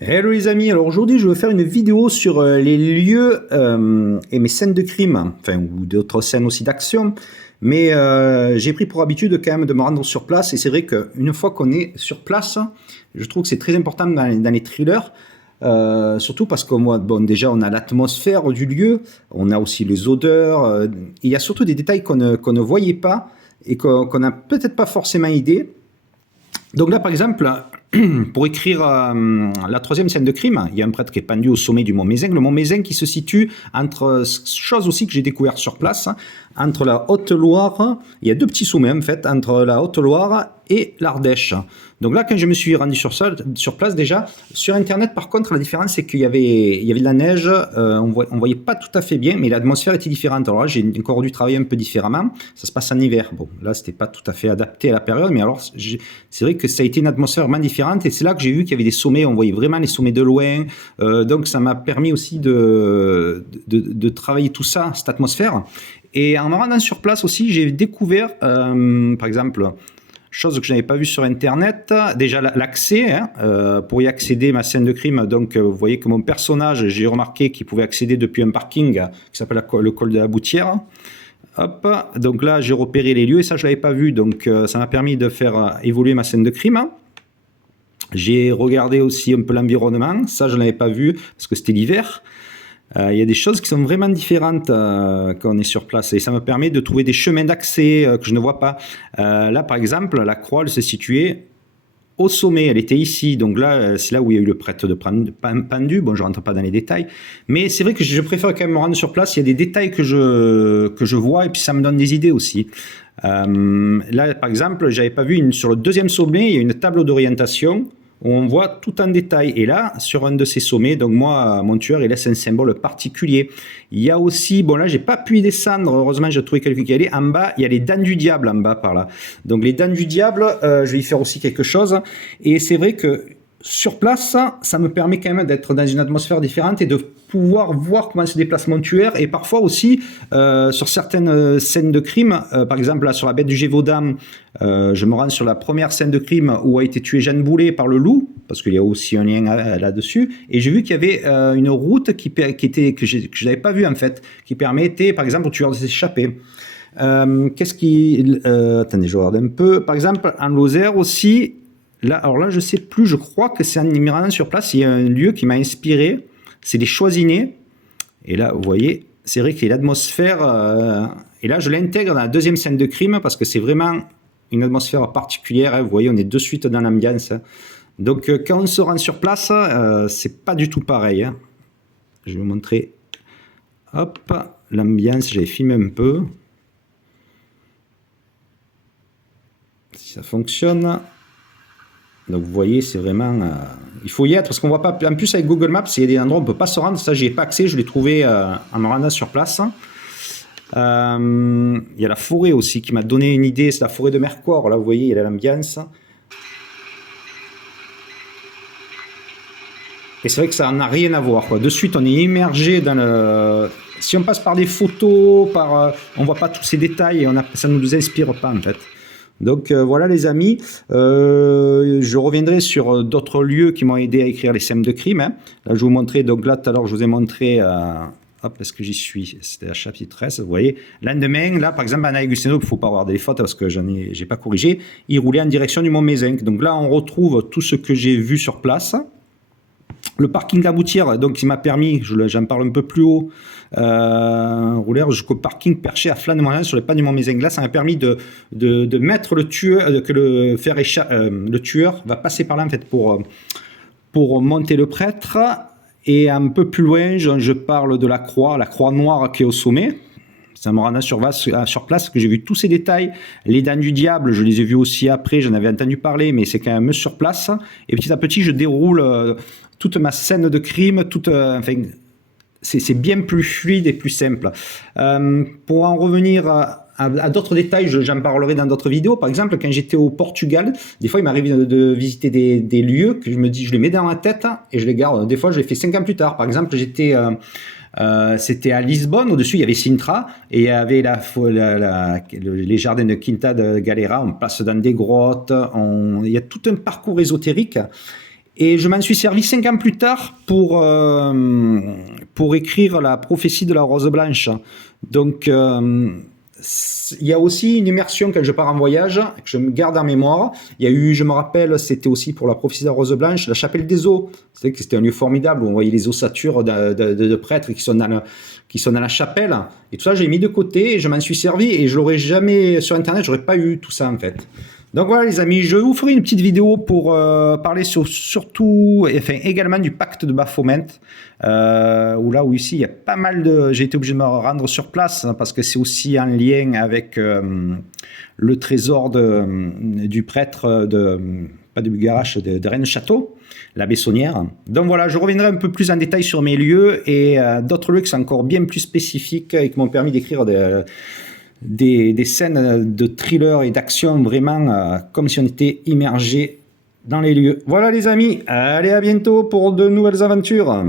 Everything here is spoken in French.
Hello les amis, alors aujourd'hui je vais faire une vidéo sur les lieux et mes scènes de crime, enfin ou d'autres scènes aussi d'action, mais j'ai pris pour habitude quand même de me rendre sur place et c'est vrai qu'une fois qu'on est sur place, je trouve que c'est très important dans les thrillers, surtout parce que moi, bon, déjà on a l'atmosphère du lieu, on a aussi les odeurs, il y a surtout des détails qu'on ne voyait pas et qu'on n'a peut-être pas forcément idée. Donc là, par exemple, pour écrire la troisième scène de crime, il y a un prêtre qui est pendu au sommet du mont Mézenc. Le mont Mézenc qui se situe entre, chose aussi que j'ai découvert sur place, entre la Haute-Loire, il y a deux petits sommets en fait, entre la Haute-Loire et l'Ardèche. Donc là, quand je me suis rendu sur place déjà, sur Internet par contre, la différence c'est qu'il y avait de la neige, on voyait pas tout à fait bien, mais l'atmosphère était différente. Alors là, j'ai encore dû travailler un peu différemment. Ça se passe en hiver. Bon, là, c'était pas tout à fait adapté à la période, mais alors c'est vrai que ça a été une atmosphère vraiment différente et c'est là que j'ai vu qu'il y avait des sommets, on voyait vraiment les sommets de loin. Donc ça m'a permis aussi de travailler tout ça, cette atmosphère. Et en me rendant sur place aussi, j'ai découvert, par exemple, chose que je n'avais pas vue sur Internet, déjà l'accès, hein, pour y accéder, ma scène de crime, donc vous voyez que mon personnage, j'ai remarqué qu'il pouvait accéder depuis un parking qui s'appelle le col de la Boutière. Hop, donc là j'ai repéré les lieux et ça je ne l'avais pas vu, donc ça m'a permis de faire évoluer ma scène de crime. J'ai regardé aussi un peu l'environnement, ça je ne l'avais pas vu parce que c'était l'hiver. Il y a des choses qui sont vraiment différentes quand on est sur place et ça me permet de trouver des chemins d'accès que je ne vois pas. Là par exemple, la croix elle se situait au sommet, elle était ici, donc là c'est là où il y a eu le prêtre de pendu, bon je rentre pas dans les détails, mais c'est vrai que je préfère quand même me rendre sur place, il y a des détails que je vois et puis ça me donne des idées aussi. Là par exemple, j'avais pas vu, sur le deuxième sommet, il y a une table d'orientation, où on voit tout en détail. Et là, sur un de ces sommets, donc moi, mon tueur, il laisse un symbole particulier. Il y a aussi, bon là, j'ai pas pu y descendre, heureusement, j'ai trouvé quelqu'un qui allait. En bas, il y a les dents du diable en bas, par là. Donc les dents du diable, je vais y faire aussi quelque chose. Et c'est vrai que sur place, ça me permet quand même d'être dans une atmosphère différente et de pouvoir voir comment se déplace mon tueur et parfois aussi sur certaines scènes de crime, par exemple là sur la bête du Gévaudan, je me rends sur la première scène de crime où a été tué Jeanne Boulet par le loup, parce qu'il y a aussi un lien là-dessus, et j'ai vu qu'il y avait une route que je n'avais pas vue en fait, qui permettait par exemple au tueur de s'échapper. Attendez, je regarde un peu. Par exemple, en Lozère aussi, là, alors là, je sais plus, je crois que c'est en immigrant sur place, il y a un lieu qui m'a inspiré, c'est les Choisinets. Et là, vous voyez, c'est vrai qu'il y a l'atmosphère, et là, je l'intègre dans la deuxième scène de crime, parce que c'est vraiment une atmosphère particulière, hein. Vous voyez, on est de suite dans l'ambiance. Donc, quand on se rend sur place, c'est pas du tout pareil, hein. Je vais vous montrer, hop, l'ambiance, j'avais filmé un peu. Si ça fonctionne. Donc vous voyez, c'est vraiment... il faut y être, parce qu'on voit pas... En plus, avec Google Maps, il y a des endroits où on ne peut pas se rendre. Ça, j'y ai pas accès, je l'ai trouvé en me rendant sur place. Il y a la forêt aussi qui m'a donné une idée, c'est la forêt de Mercor. Là, vous voyez, il y a l'ambiance. Et c'est vrai que ça n'a rien à voir, quoi. De suite, on est immergé dans le... Si on passe par des photos, on voit pas tous ces détails et ça ne nous inspire pas, en fait. Donc voilà les amis, je reviendrai sur d'autres lieux qui m'ont aidé à écrire les scènes de crime, hein. Là je vous montrais, donc là tout à l'heure je vous ai montré, hop, est-ce que j'y suis, c'était à chapitre 13, vous voyez, lendemain, là par exemple Anna Agustino, il ne faut pas avoir des fautes parce que j'ai pas corrigé, il roulait en direction du Mont Mézenc, donc là on retrouve tout ce que j'ai vu sur place. Le parking La Boutière, donc, il m'a permis, j'en parle un peu plus haut, rouler jusqu'au parking perché à flanc de Montréal sur les pas du Mont Mézenc. Là, ça m'a permis de mettre le tueur, que le tueur va passer par là en fait pour monter le prêtre. Et un peu plus loin, je parle de la croix noire qui est au sommet. Ça me rend sur place que j'ai vu tous ces détails. Les dents du diable, je les ai vus aussi après, j'en avais entendu parler, mais c'est quand même sur place. Et petit à petit, je déroule toute ma scène de crime, enfin, c'est bien plus fluide et plus simple. Pour en revenir à d'autres détails, j'en parlerai dans d'autres vidéos. Par exemple, quand j'étais au Portugal, des fois, il m'arrive de visiter des lieux que je me dis, je les mets dans la tête et je les garde. Des fois, je les fais 5 ans plus tard. Par exemple, c'était à Lisbonne, au-dessus il y avait Sintra, et il y avait les jardins de Quinta de Galera, on passe dans des grottes, il y a tout un parcours ésotérique, Et je m'en suis servi 5 ans plus tard pour écrire la prophétie de la rose blanche. Donc, il y a aussi une immersion quand je pars en voyage, que je me garde en mémoire. Il y a eu, je me rappelle, c'était aussi pour la prophétie de la rose blanche, la chapelle des eaux. C'était un lieu formidable où on voyait les ossatures de prêtres qui sont dans la chapelle. Et tout ça, j'ai mis de côté et je m'en suis servi. Et je l'aurais jamais, sur Internet, j'aurais pas eu tout ça en fait. Donc voilà les amis, je vous ferai une petite vidéo pour parler surtout, enfin également du pacte de Baphomet, où ici il y a pas mal de... J'ai été obligé de me rendre sur place hein, parce que c'est aussi en lien avec le trésor du prêtre pas de Bugarache, de Rennes-Château, la Bessonnière. Donc voilà, je reviendrai un peu plus en détail sur mes lieux et d'autres lieux qui sont encore bien plus spécifiques et qui m'ont permis d'écrire des scènes de thriller et d'action vraiment comme si on était immergé dans les lieux. Voilà les amis, allez à bientôt pour de nouvelles aventures.